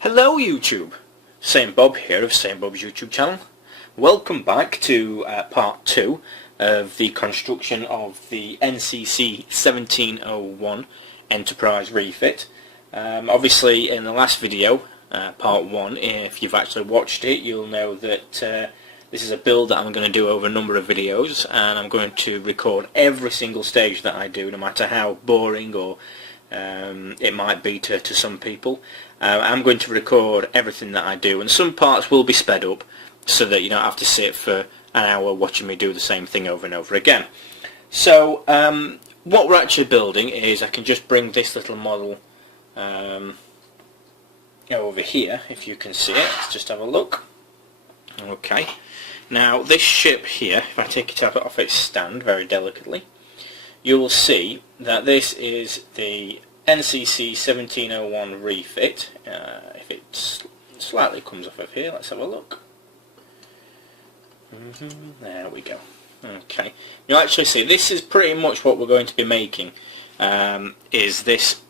Hello YouTube! Same Bob here of Same Bob's YouTube channel. Welcome back to part 2 of the construction of the NCC 1701 Enterprise Refit. Obviously in the last video, part 1, if you've actually watched it, you'll know that this is a build that I'm going to do over a number of videos, and I'm going to record every single stage that I do, no matter how boring or it might be to some people. I'm going to record everything that I do, and some parts will be sped up so that you don't have to sit for an hour watching me do the same thing over and over again. So what we're actually building is, I can just bring this little model over here, if you can see it. Let's just have a look. Okay, now this ship here, if I take it off its stand very delicately, you will see that this is the NCC 1701 Refit. If it slightly comes off of here, let's have a look. There we go. Okay, you'll actually see this is pretty much what we're going to be making. Is this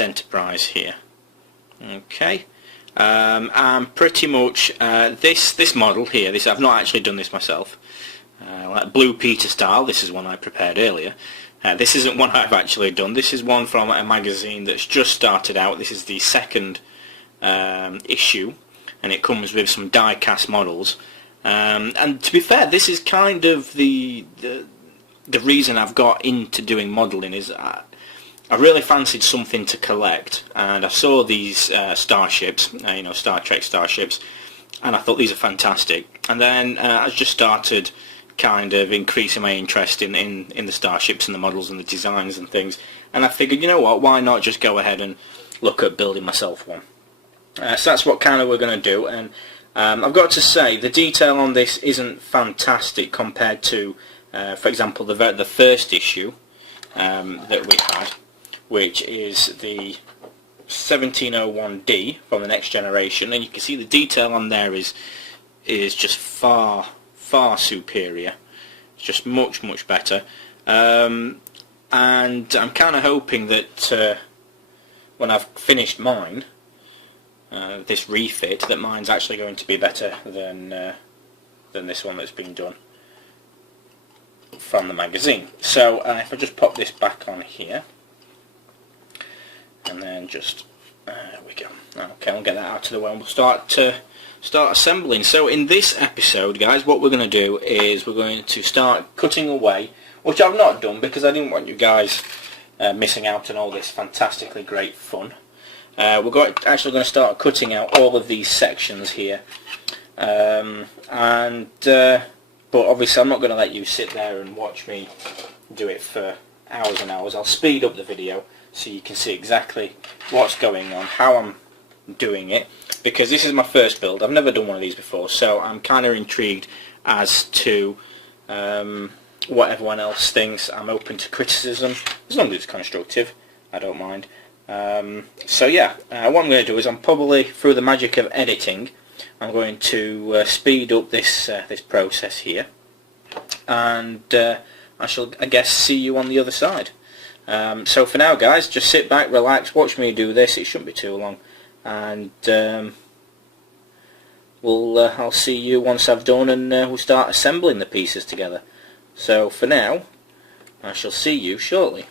Enterprise here? Okay, and pretty much this model here. This I've not actually done this myself. Like Blue Peter style, this is one I prepared earlier. This isn't one I've actually done. This is one from a magazine that's just started out. This is the second issue, and it comes with some die-cast models. And to be fair, this is kind of the reason I've got into doing modelling. Is I really fancied something to collect, and I saw these starships, you know, Star Trek starships, and I thought these are fantastic. And then I just started kind of increasing my interest in the starships and the models and the designs and things, and I figured, you know what, why not just go ahead and look at building myself one. So that's what kind of we're going to do, and I've got to say the detail on this isn't fantastic compared to, for example, the first issue that we had, which is the 1701D from the Next Generation, and you can see the detail on there is just far superior. It's just much better, and I'm kind of hoping that when I've finished mine, this refit, that mine's actually going to be better than this one that's been done from the magazine. So if I just pop this back on here, and then just there we go. Okay, I'll get that out of the way, and we'll start assembling. So in this episode, guys, what we're going to do is we're going to start cutting away, which I've not done because I didn't want you guys missing out on all this fantastically great fun. We're actually going to start cutting out all of these sections here, but obviously I'm not going to let you sit there and watch me do it for hours and hours. I'll speed up the video so you can see exactly what's going on, how I'm doing it, because this is my first build. I've never done one of these before, so I'm kind of intrigued as to what everyone else thinks. I'm open to criticism, as long as it's constructive. I don't mind. So yeah, what I'm going to do is I'm probably, through the magic of editing, I'm going to speed up this process here, and I shall, I guess, see you on the other side. So for now, guys, just sit back, relax, watch me do this. It shouldn't be too long, and I'll see you once I've done, and we'll start assembling the pieces together. So for now, I shall see you shortly.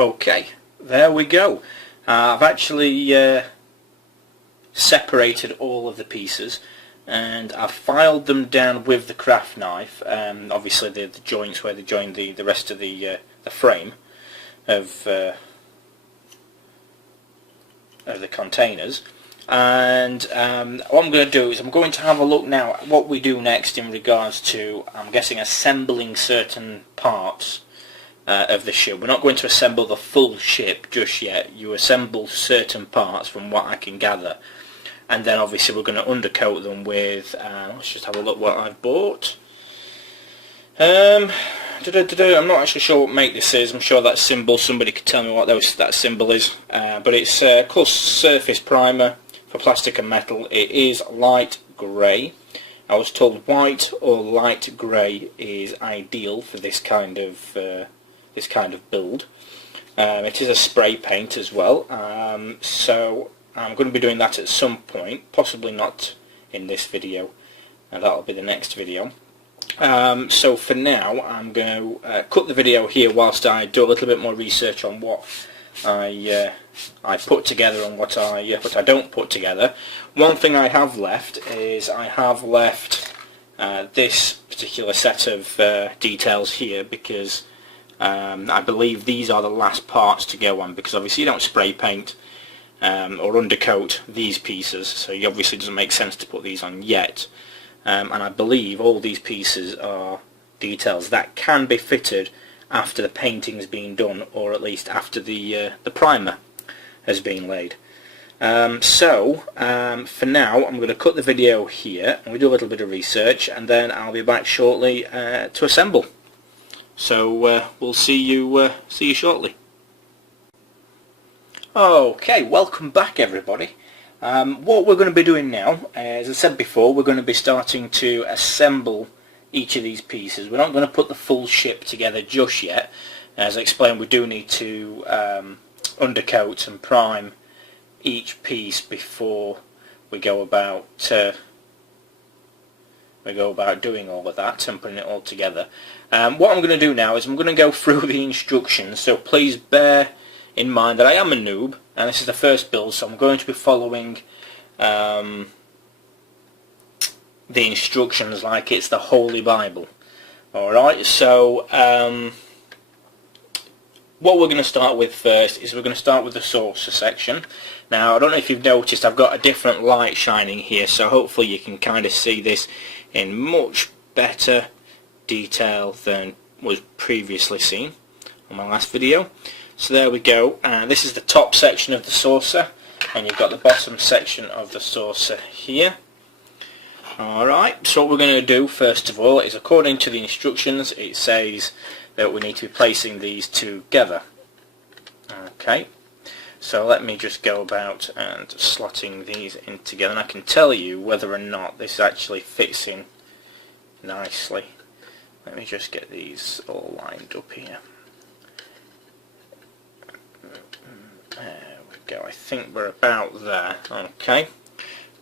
Okay, there we go. I've actually separated all of the pieces, and I've filed them down with the craft knife. Obviously the joints where they join the rest of the frame of the containers. And what I'm going to do is I'm going to have a look now at what we do next in regards to, I'm guessing, assembling certain parts of the ship. We're not going to assemble the full ship just yet. You assemble certain parts from what I can gather, and then obviously we're going to undercoat them with, let's just have a look what I've bought. I'm not actually sure what make this is. I'm sure that symbol, somebody could tell me what that symbol is, but it's called Surface Primer for plastic and metal. It is light grey. I was told white or light grey is ideal for this kind of build. It is a spray paint as well, so I'm going to be doing that at some point, possibly not in this video, and that'll be the next video. So for now I'm going to cut the video here whilst I do a little bit more research on what I put together and what I don't put together. One thing I have left is I have left this particular set of details here, because I believe these are the last parts to go on, because obviously you don't spray paint or undercoat these pieces, so it obviously doesn't make sense to put these on yet. And I believe all these pieces are details that can be fitted after the painting's been done, or at least after the primer has been laid. For now I'm going to cut the video here, and we do a little bit of research, and then I'll be back shortly to assemble. So we'll see you shortly. Okay, welcome back everybody. What we're going to be doing now, as I said before, we're going to be starting to assemble each of these pieces. We're not going to put the full ship together just yet. As I explained, we do need to undercoat and prime each piece before we go about doing all of that and putting it all together. What I'm going to do now is I'm going to go through the instructions, so please bear in mind that I am a noob and this is the first build, so I'm going to be following the instructions like it's the Holy Bible. Alright, so what we're going to start with first is we're going to start with the saucer section. Now I don't know if you've noticed, I've got a different light shining here, so hopefully you can kind of see this in much better detail than was previously seen on my last video. So there we go, this is the top section of the saucer, and you've got the bottom section of the saucer here. Alright, so what we're going to do first of all is, according to the instructions, it says that we need to be placing these together. Okay, so let me just go about and slotting these in together, and I can tell you whether or not this actually fits in nicely. Let me just get these all lined up here. There we go, I think we're about there. Okay,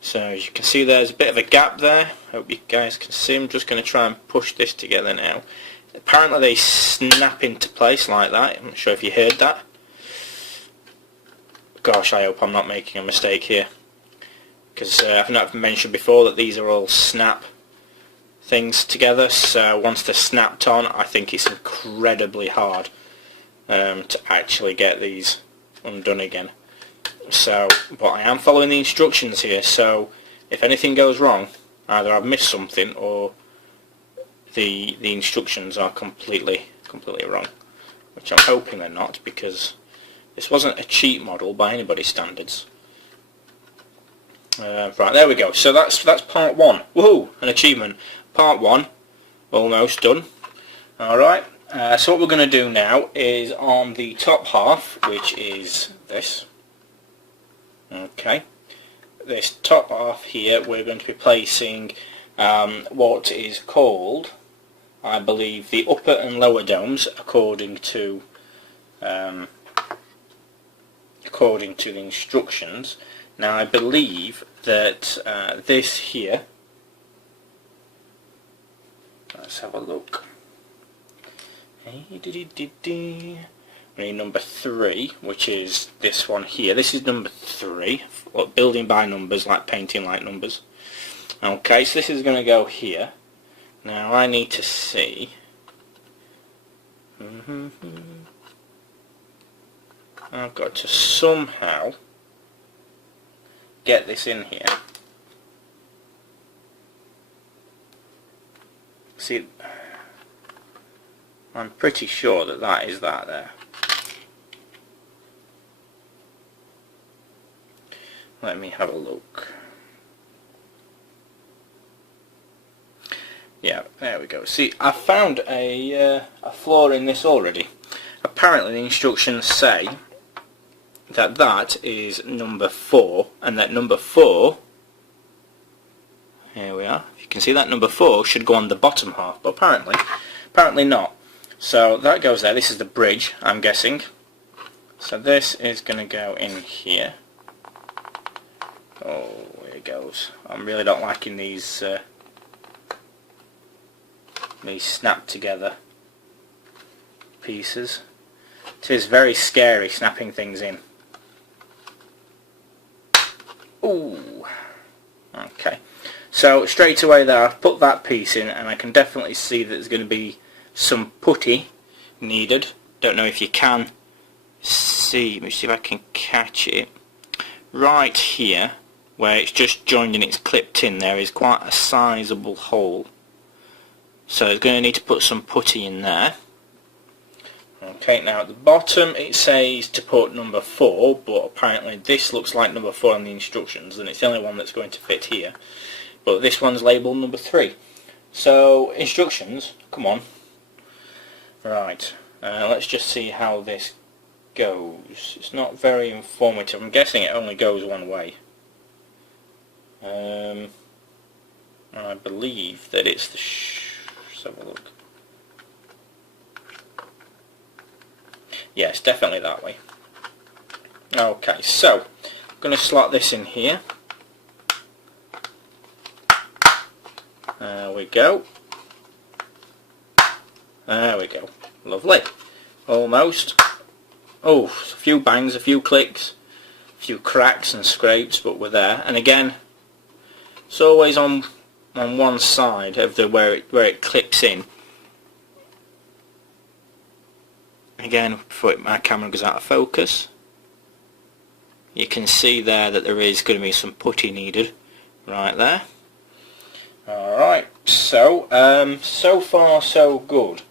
so as you can see there's a bit of a gap there. Hope you guys can see. I'm just going to try and push this together now. Apparently they snap into place like that. I'm not sure if you heard that. Gosh, I hope I'm not making a mistake here, because I've not mentioned before that these are all snap things together, so once they're snapped on I think it's incredibly hard to actually get these undone again. So, but I am following the instructions here, so if anything goes wrong, either I've missed something or the instructions are completely wrong, which I'm hoping they're not, because this wasn't a cheap model by anybody's standards. Right, there we go. So that's part one. Woohoo! An achievement. Part one, almost done. Alright, so what we're going to do now is on the top half, which is this. Okay, this top half here, we're going to be placing what is called, I believe, the upper and lower domes, according to the instructions. Now I believe that this here, let's have a look. We need number 3, which is this one here. This is number 3. Look, building by numbers, like painting like numbers. Okay, so this is going to go here. Now I need to see. I've got to somehow get this in here. See, I'm pretty sure that that is that there. Let me have a look. Yeah, there we go. See, I found a flaw in this already. Apparently the instructions say that that is number 4, and that number 4, here we are, if you can see that number 4 should go on the bottom half, but apparently not. So that goes there. This is the bridge, I'm guessing. So this is going to go in here. Oh, here it goes. I'm really not liking these snap together pieces. It is very scary snapping things in. Ooh. Okay. So straight away there, I've put that piece in, and I can definitely see that there's going to be some putty needed. Don't know if you can see. Let me see if I can catch it. Right here, where it's just joined and it's clipped in, there is quite a sizable hole. So it's going to need to put some putty in there. Okay, now at the bottom it says to put number 4, but apparently this looks like number 4 on the instructions, and it's the only one that's going to fit here. But this one's labelled number 3. So, instructions, come on. Right, let's just see how this goes. It's not very informative. I'm guessing it only goes one way. I believe that it's the... let's have a look. Yes, definitely that way. Okay, so I'm going to slot this in here. There we go. There we go. Lovely. Almost. Oh, a few bangs, a few clicks, a few cracks and scrapes, but we're there. And again, it's always on one side of the where it clips in. Again, before my camera goes out of focus, you can see there that there is going to be some putty needed right there. Alright, so so far so good.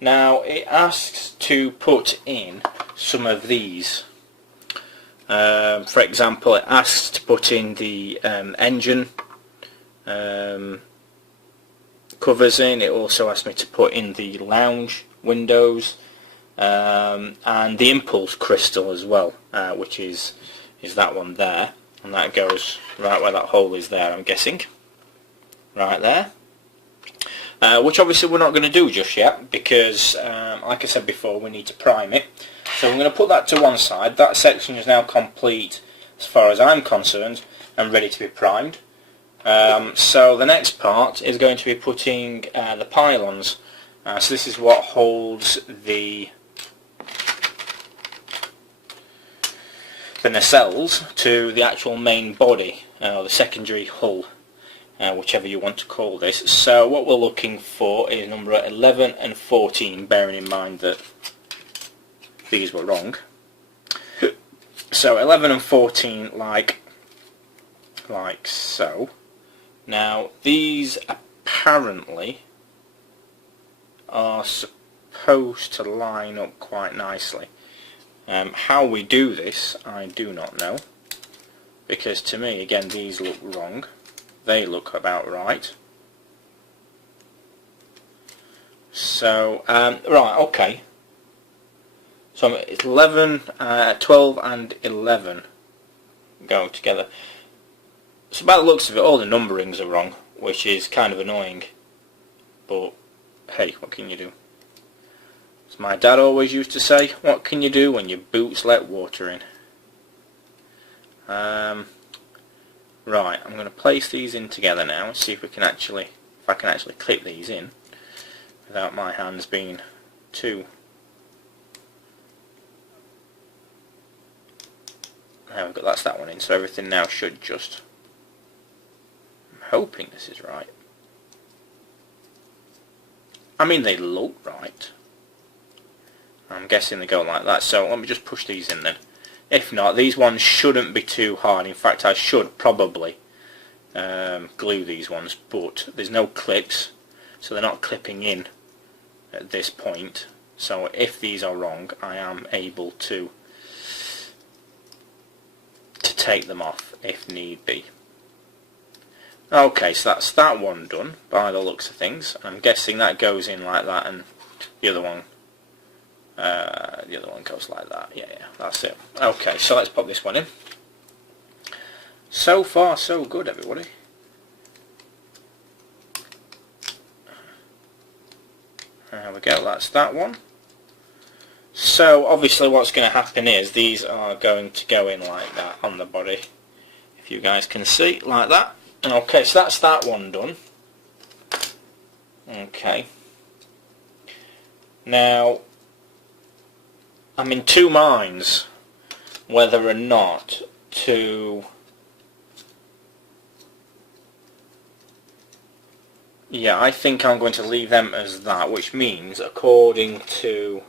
Now it asks to put in some of these. For example, it asks to put in the engine covers in. It also asks me to put in the lounge windows. And the impulse crystal as well, which is that one there, and that goes right where that hole is there, I'm guessing, right there, which obviously we're not going to do just yet because like I said before, we need to prime it. So I'm going to put that to one side. That section is now complete as far as I'm concerned and ready to be primed. So the next part is going to be putting the pylons. So this is what holds the nacelles to the actual main body, or the secondary hull, whichever you want to call this. So what we're looking for is number 11 and 14, bearing in mind that these were wrong. So 11 and 14 like so. Now these apparently are supposed to line up quite nicely. How we do this, I do not know, because to me, again, these look wrong. They look about right. So, right, okay. So it's 11, 12 and 11 go together. So by the looks of it, all the numberings are wrong, which is kind of annoying. But, hey, what can you do? As my dad always used to say, what can you do when your boots let water in? Right, I'm going to place these in together now and see if I can actually clip these in without my hands being too There we go, that's that one in, so everything now should just... I'm hoping this is right. I mean, they look right. I'm guessing they go like that, so let me just push these in then. If not, these ones shouldn't be too hard. In fact, I should probably glue these ones, but there's no clips, so they're not clipping in at this point. So if these are wrong, I am able to take them off if need be. Okay, so that's that one done by the looks of things. I'm guessing that goes in like that, and the other one goes like that. Yeah, that's it. Okay, so let's pop this one in. So far, so good, everybody. There we go, that's that one. So obviously what's going to happen is these are going to go in like that on the body. If you guys can see, like that. Okay, so that's that one done. Okay. Now, I'm in two minds whether or not to... Yeah, I think I'm going to leave them as that, which means, according to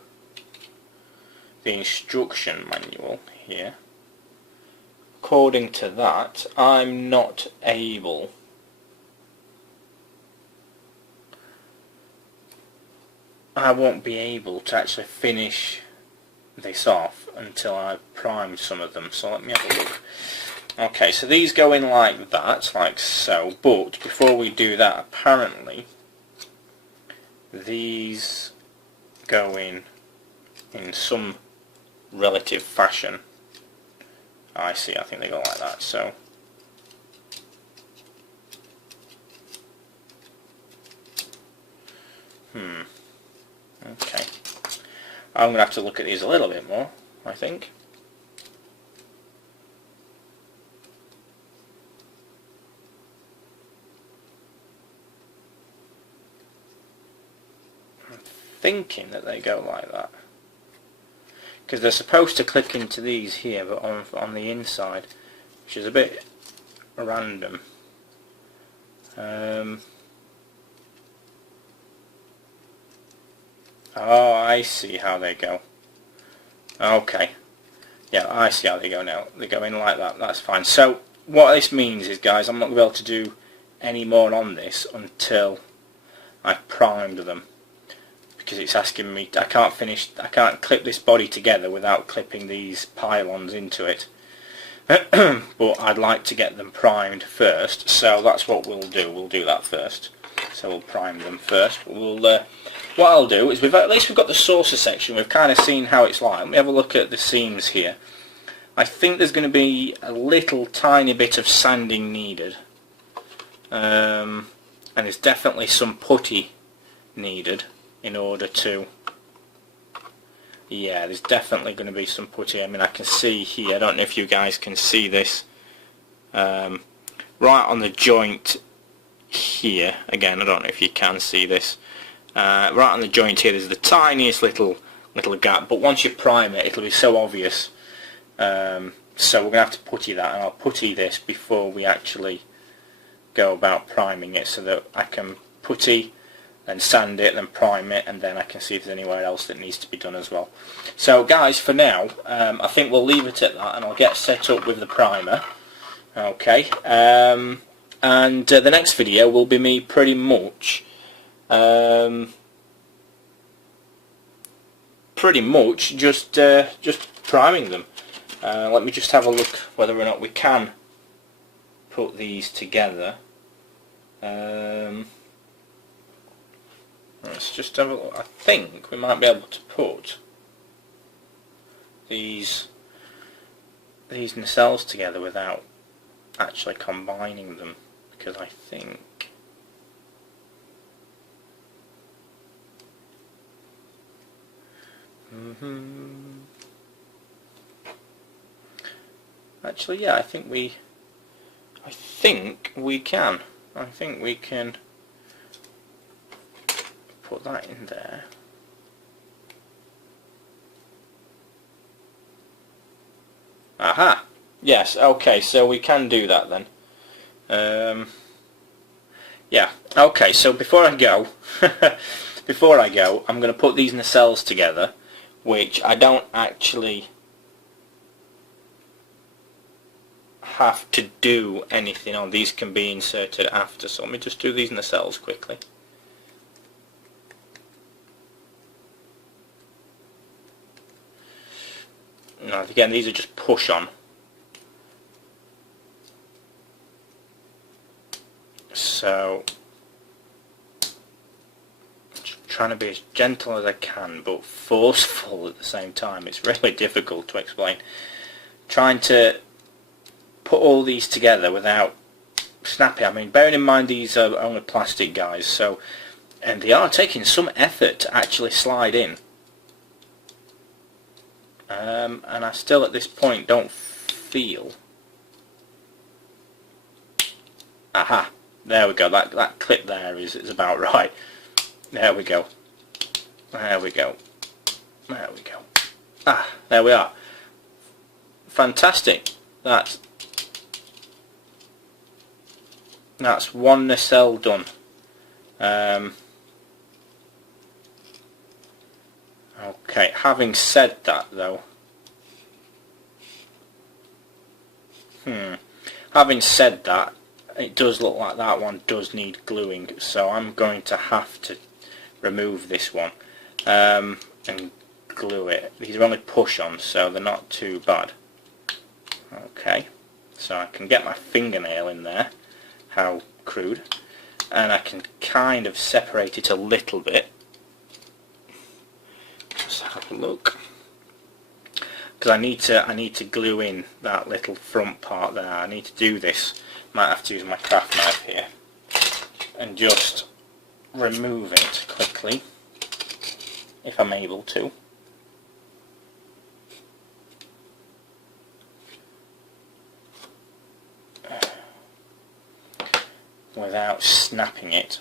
the instruction manual here, according to that, I'm not able I won't be able to actually finish this off until I've primed some of them, so let me have a look. Okay, so these go in like that, like so, but before we do that, apparently these go in some relative fashion. I see, I think they go like that, so okay. I'm going to have to look at these a little bit more, I think. I'm thinking that they go like that, because they're supposed to click into these here, but on the inside, which is a bit random. Oh, I see how they go. Okay. Yeah, I see how they go now. They go in like that. That's fine. So, what this means is, guys, I'm not going to be able to do any more on this until I've primed them. Because it's asking me, I can't clip this body together without clipping these pylons into it. But I'd like to get them primed first, so that's what we'll do. We'll do that first. So we'll prime them first. What I'll do is, at least we've got the saucer section. We've kind of seen how it's like. Let me have a look at the seams here. I think there's going to be a little tiny bit of sanding needed, and there's definitely some putty needed in order to... Yeah, there's definitely going to be some putty. I mean, I can see here, I don't know if you guys can see this, right on the joint here, again, I don't know if you can see this, right on the joint here, there's the tiniest little gap, but once you prime it, it'll be so obvious. So we're going to have to putty that, and I'll putty this before we actually go about priming it, so that I can putty, then sand it, then prime it, and then I can see if there's anywhere else that needs to be done as well. So guys, for now, I think we'll leave it at that, and I'll get set up with the primer. Okay, and the next video will be me pretty much just priming them. Let me just have a look whether or not we can put these together. Let's just have a look. I think we might be able to put these nacelles together without actually combining them, because I think actually, yeah, I think we can. I think we can put that in there. Aha! Yes, okay, so we can do that then. Yeah, okay, so before I go, I'm going to put these nacelles together, which I don't actually have to do anything on. These can be inserted after, so let me just do these nacelles quickly. Now again, these are just push on. So, just trying to be as gentle as I can, but forceful at the same time. It's really difficult to explain. Trying to put all these together without snapping. I mean, bearing in mind these are only plastic guys, so, and they are taking some effort to actually slide in. And I still at this point don't feel. Aha! There we go. That clip there is about right. There we go. There we go. There we go. Ah, there we are. Fantastic. That's one nacelle done. Okay, having said that though, having said that, it does look like that one does need gluing, so I'm going to have to remove this one and glue it. These are only push-ons, so they're not too bad. Okay, so I can get my fingernail in there, how crude, and I can kind of separate it a little bit. Just have a look, because I need to glue in that little front part there. I need to do this. Might have to use my craft knife here and just remove it quickly if I'm able to. Without snapping it.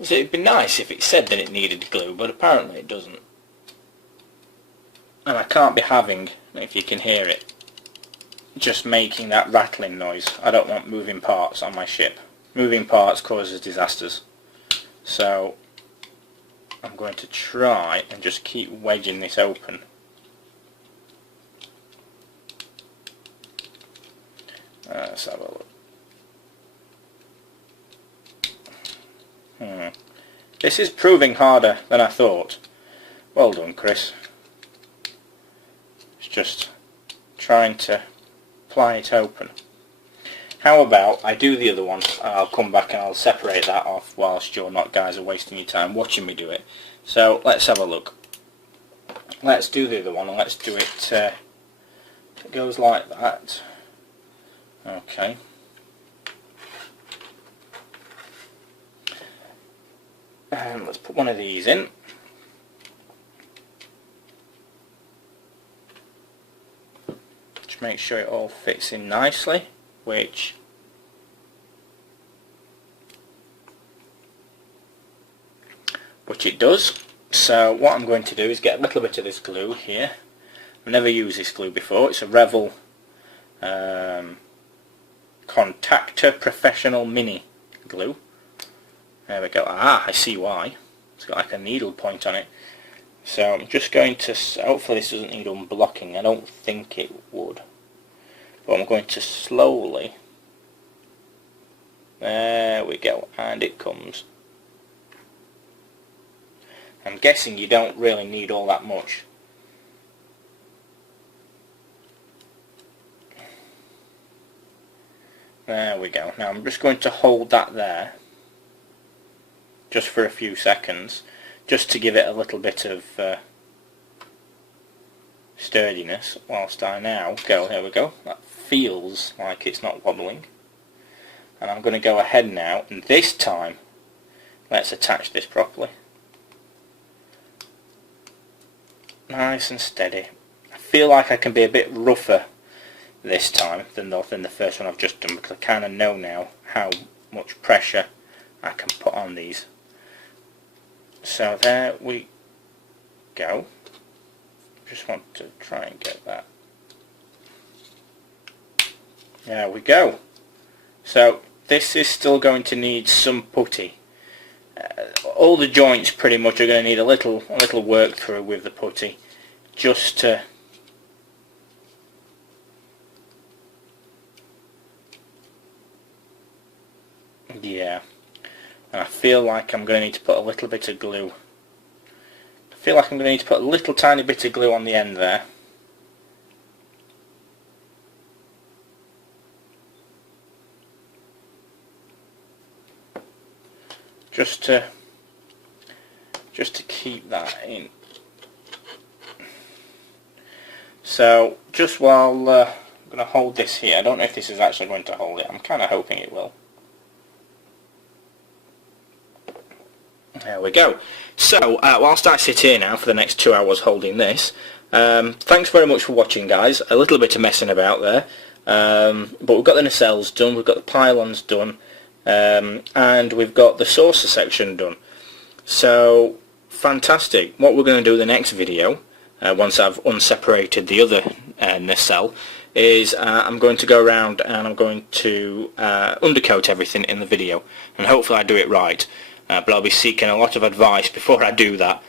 So it'd be nice if it said that it needed glue, but apparently it doesn't. And I can't be having, if you can hear it, just making that rattling noise. I don't want moving parts on my ship. Moving parts causes disasters. So I'm going to try and just keep wedging this open. Let's have a look. This is proving harder than I thought. Well done, Chris. It's just trying to pry it open. How about I do the other one, I'll come back and I'll separate that off whilst you're not guys are wasting your time watching me do it. So let's have a look. Let's do the other one and let's do it, it goes like that. Okay. And let's put one of these in. Just make sure it all fits in nicely, which it does. So what I'm going to do is get a little bit of this glue here. I've never used this glue before. It's a Revel Contactor Professional Mini glue. There we go. Ah, I see why. It's got like a needle point on it. So I'm just going to, hopefully this doesn't need unblocking. I don't think it would. But I'm going to slowly, there we go, and it comes. I'm guessing you don't really need all that much. There we go. Now I'm just going to hold that there just for a few seconds, just to give it a little bit of sturdiness, whilst I now go, here we go, that feels like it's not wobbling. And I'm going to go ahead now, and this time let's attach this properly. Nice and steady. I feel like I can be a bit rougher this time than the first one I've just done, because I kind of know now how much pressure I can put on these. So there we go. Just want to try and get that. There we go. So this is still going to need some putty. All the joints pretty much are going to need a little work through with the putty, just to yeah. And I feel like I'm going to need to put a little bit of glue. I feel like I'm going to need to put a little tiny bit of glue on the end there. Just to keep that in. So just while I'm going to hold this here, I don't know if this is actually going to hold it. I'm kind of hoping it will. There we go. So whilst I sit here now for the next 2 hours holding this, thanks very much for watching, guys. A little bit of messing about there, but we've got the nacelles done, we've got the pylons done, and we've got the saucer section done. So fantastic. What we're going to do in the next video, once I've unseparated the other nacelle, is I'm going to go around and I'm going to undercoat everything in the video, and hopefully I do it right. But I'll be seeking a lot of advice before I do that.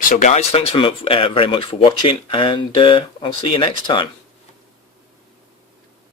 So guys, thanks very much for watching, and I'll see you next time.